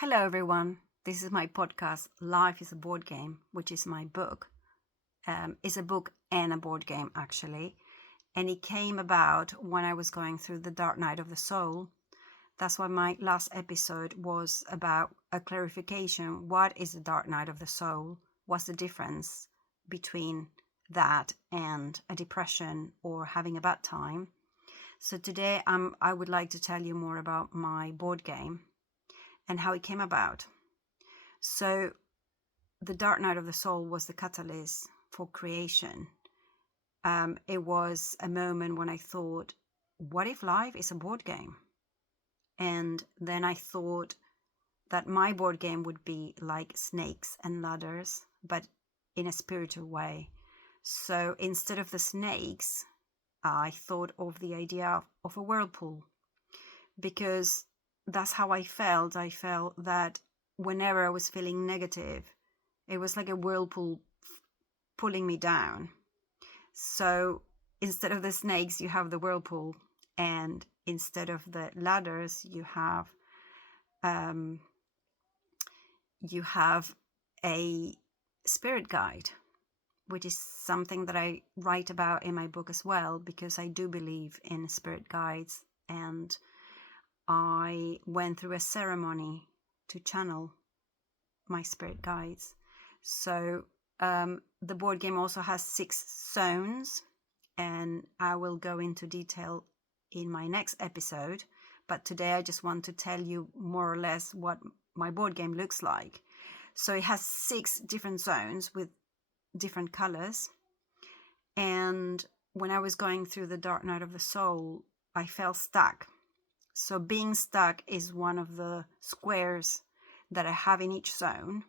Hello, everyone. This is my podcast, Life is a Board Game, which is my book. It's a book and a board game, actually. And it came about when I was going through the dark night of the soul. That's why my last episode was about a clarification. What is the dark night of the soul? What's the difference between that and a depression or having a bad time? So today I would like to tell you more about my board game and how it came about. So the dark night of the soul was the catalyst for creation. It was a moment when I thought, what if life is a board game? And then I thought that my board game would be like Snakes and Ladders, but in a spiritual way. So instead of the snakes, I thought of the idea of a whirlpool, because that's how I felt. I felt that whenever I was feeling negative, it was like a whirlpool pulling me down. So instead of the snakes, you have the whirlpool, and instead of the ladders, you have a spirit guide, which is something that I write about in my book as well, because I do believe in spirit guides, and I went through a ceremony to channel my spirit guides. So the board game also has 6 zones, and I will go into detail in my next episode. But today I just want to tell you more or less what my board game looks like. So it has 6 different zones with different colors. And when I was going through the dark night of the soul, I felt stuck. So being stuck is one of the squares that I have in each zone.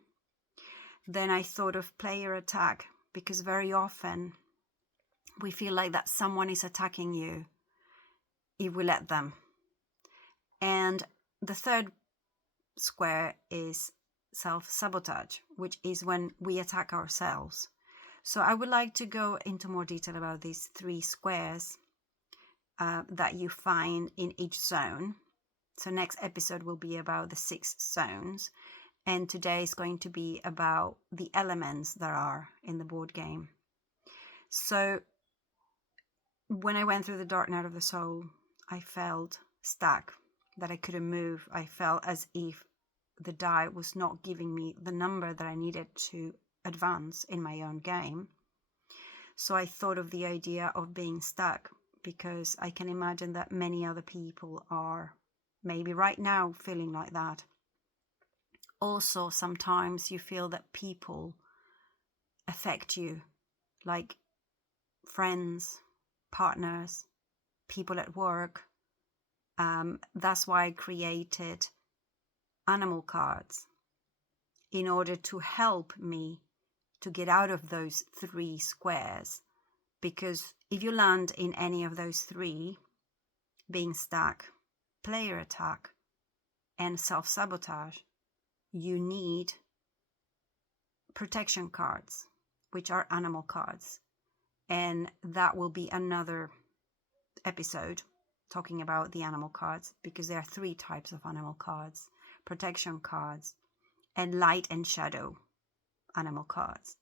Then I thought of player attack, because very often we feel like that someone is attacking you if we let them. And the third square is self-sabotage, which is when we attack ourselves. So I would like to go into more detail about these 3 squares that you find in each zone. So next episode will be about the 6 zones. And today is going to be about the elements that are in the board game. So when I went through the dark night of the soul, I felt stuck, that I couldn't move. I felt as if the die was not giving me the number that I needed to advance in my own game. So I thought of the idea of being stuck, because I can imagine that many other people are maybe right now feeling like that. Also, sometimes you feel that people affect you, like friends, partners, people at work. That's why I created animal cards, in order to help me to get out of those 3 squares. Because if you land in any of those 3, being stuck, player attack, and self-sabotage, you need protection cards, which are animal cards. And that will be another episode talking about the animal cards, because there are 3 types of animal cards: protection cards and light and shadow animal cards.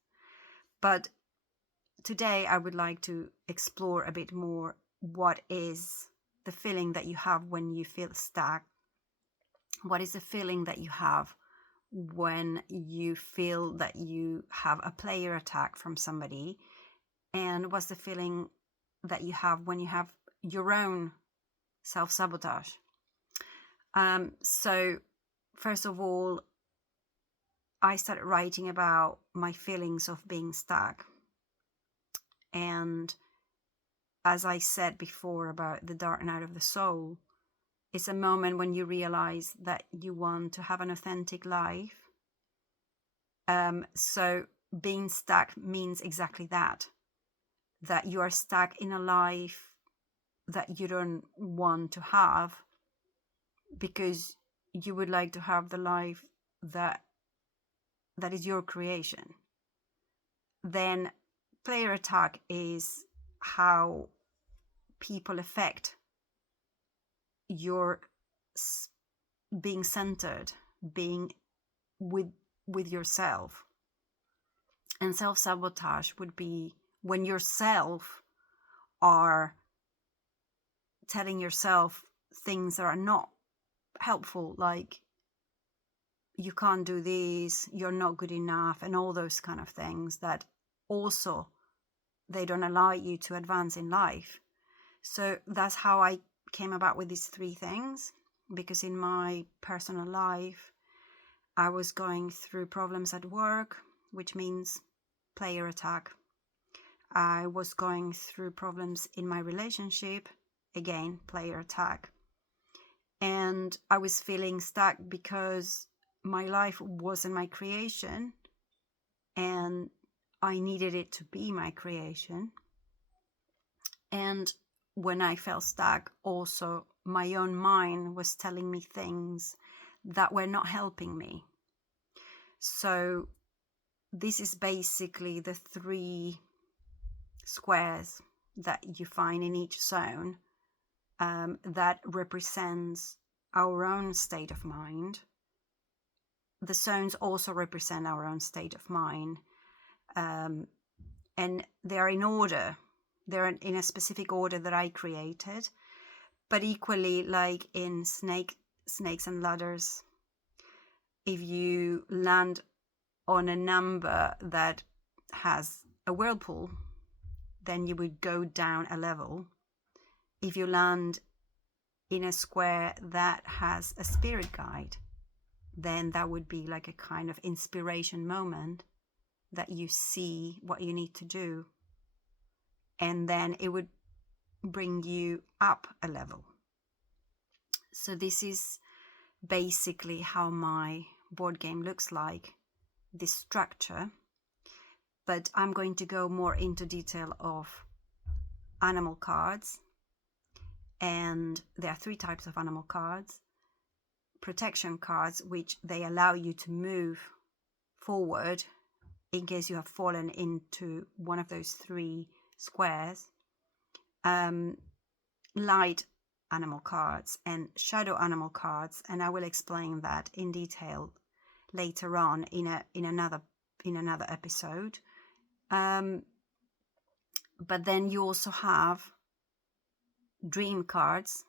But today I would like to explore a bit more what is the feeling that you have when you feel stuck. What is the feeling that you have when you feel that you have a player attack from somebody? And what's the feeling that you have when you have your own self-sabotage? So first of all, I started writing about my feelings of being stuck. And as I said before about the dark night of the soul, it's a moment when you realize that you want to have an authentic life. So being stuck means exactly that you are stuck in a life that you don't want to have, because you would like to have the life that is your creation. Then player attack is how people affect your being centered, being with yourself. And self-sabotage would be when yourself are telling yourself things that are not helpful, like you can't do this, you're not good enough, and all those kind of things that also they don't allow you to advance in life. So that's how I came about with these three things, because in my personal life I was going through problems at work, which means player attack. I was going through problems in my relationship, again, player attack. And I was feeling stuck because my life wasn't my creation and I needed it to be my creation. And when I felt stuck, also my own mind was telling me things that were not helping me. So this is basically the three squares that you find in each zone that represents our own state of mind. The zones also represent our own state of mind, and they are in order. They're in a specific order that I created, but equally, like in snakes and ladders, if you land on a number that has a whirlpool, then you would go down a level. If you land in a square that has a spirit guide, then that would be like a kind of inspiration moment that you see what you need to do. And then it would bring you up a level. So this is basically how my board game looks like, this structure. But I'm going to go more into detail of animal cards. And there are three types of animal cards. Protection cards, which they allow you to move forward in case you have fallen into one of those three squares. Light animal cards and shadow animal cards, and I will explain that in detail later on in another episode. But then you also have dream cards,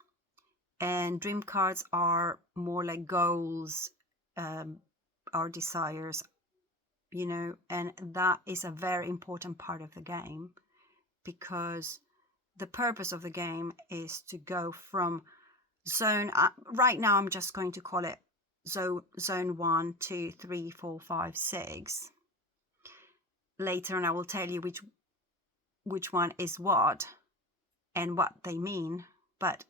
and dream cards are more like goals, our desires, and that is a very important part of the game, because the purpose of the game is to go from zone, right now I'm just going to call it zone 1, 2, 3, 4, 5, 6. Later on I will tell you which one is what and what they mean, but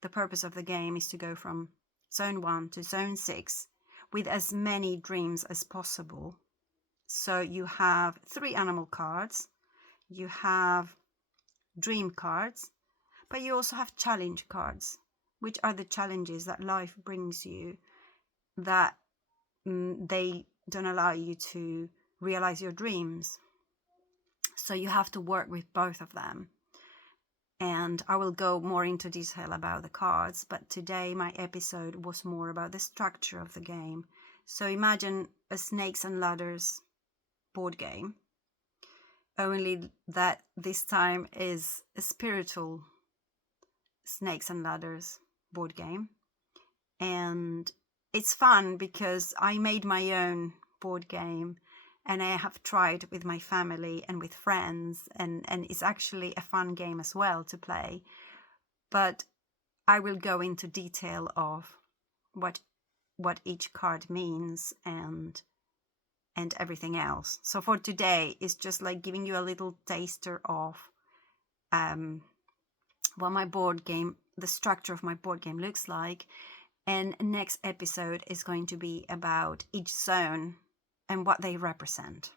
the purpose of the game is to go from zone 1 to zone 6 with as many dreams as possible. So you have 3 animal cards, you have dream cards, but you also have challenge cards, which are the challenges that life brings you that they don't allow you to realize your dreams. So you have to work with both of them. And I will go more into detail about the cards, but today my episode was more about the structure of the game. So imagine a snakes and ladders board game, only that this time is a spiritual snakes and ladders board game. And it's fun because I made my own board game and I have tried with my family and with friends, and it's actually a fun game as well to play. But I will go into detail of what each card means and everything else. So for today, it's just like giving you a little taster of what the structure of my board game looks like. And next episode is going to be about each zone and what they represent.